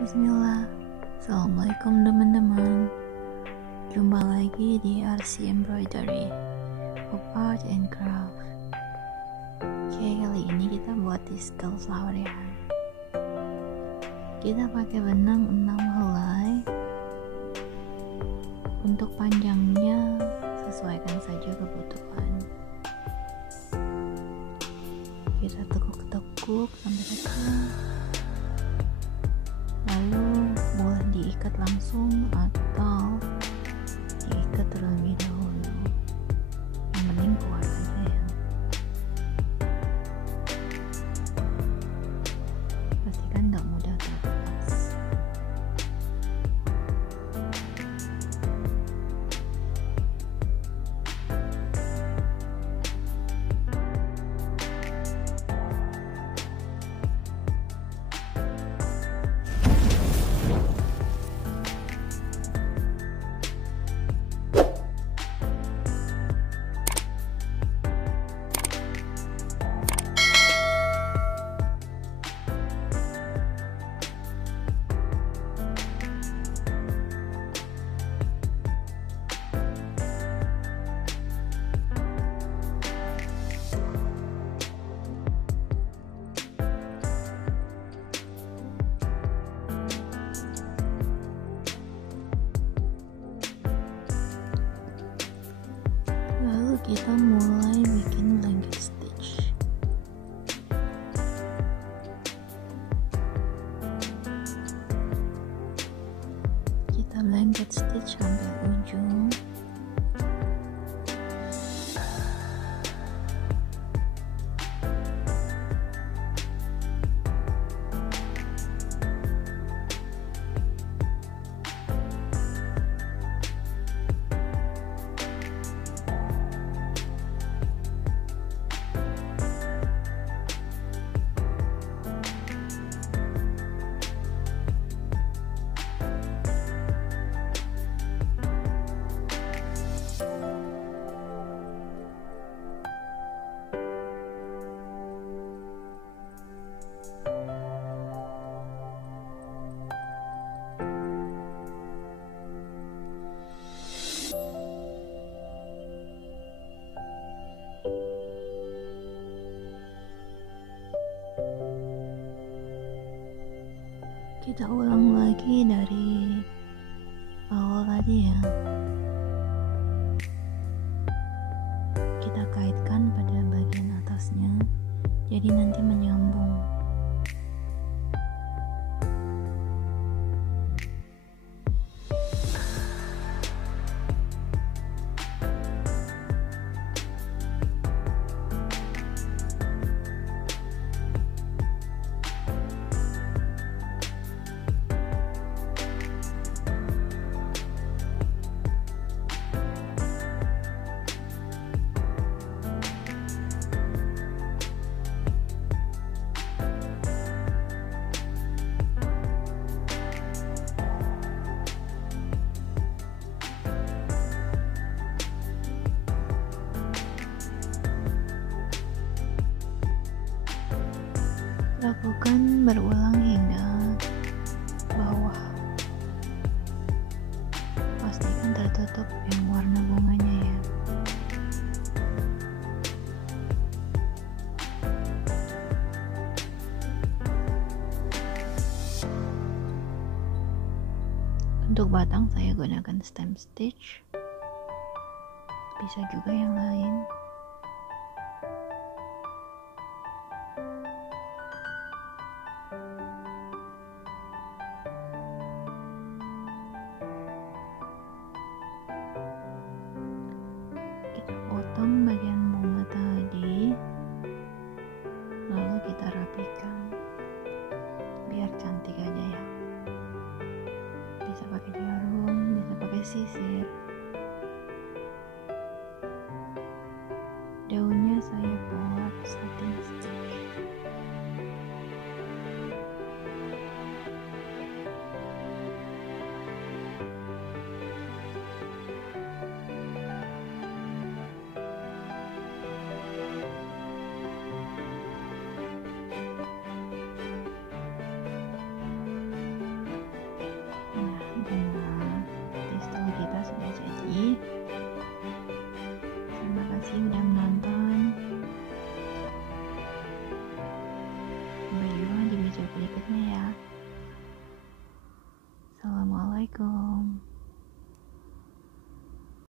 Bismillah. Assalamualaikum teman-teman. Jumpa lagi di RC Embroidery of Art and Craft. Oke, kali ini kita buat discal flower ya. Kita pakai benang 6 helai. Untuk panjangnya sesuaikan saja kebutuhan. Kita tekuk-tekuk sampai dekat. Lalu boleh diikat langsung atau diikat terlebih dahulu. Yang penting kuat aja ya. Pastikan gak mudah terlepas. Lalu kita mulai bikin blanket stitch. Kita blanket stitch sampai ujung. Kita ulang lagi dari awal tadi ya. Kita kaitkan pada bagian atasnya, jadi nanti menyambung. Lakukan berulang hingga bawah. Pastikan tertutup yang warna bunganya ya. Untuk batang saya gunakan stem stitch. Bisa juga yang lain.